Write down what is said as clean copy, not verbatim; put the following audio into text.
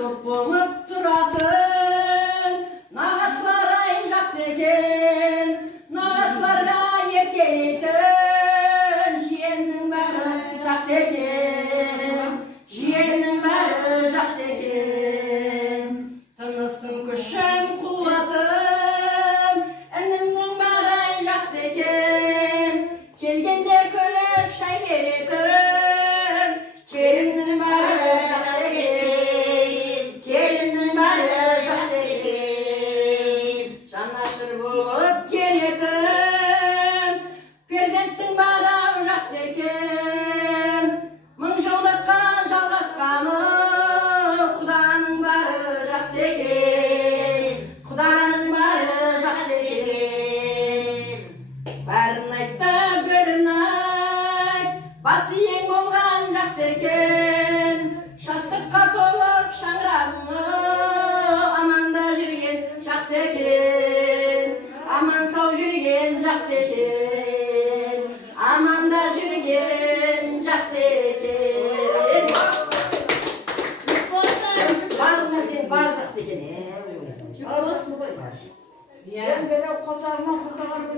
топ болып тұратын, нағашылар жас екен, нағашыларға еркелейтін, жиеннің бәрі жас екен, жиеннің бәрі жас екен. Тынысым күшім қуатым, інімнің бәрі жас екен, келгенде күліп шай беретін, келіннің бәрі жас екен, келіннің бәрі жас екен. Жанашыр болып келетін, перзенттің бәрі жас екен, мың жылдыққа жалғасқаны, Құданың бәрі жас екен, Құданың бәрі жас екен. Бәрін айтты, бірін айт, басы ең болған жас екен, шаттыққа толып шаңырағыңы, аманда жүрген жас екен, аман сау жүрген жас екен, аманда жүрген жас екен. Бар жас екен.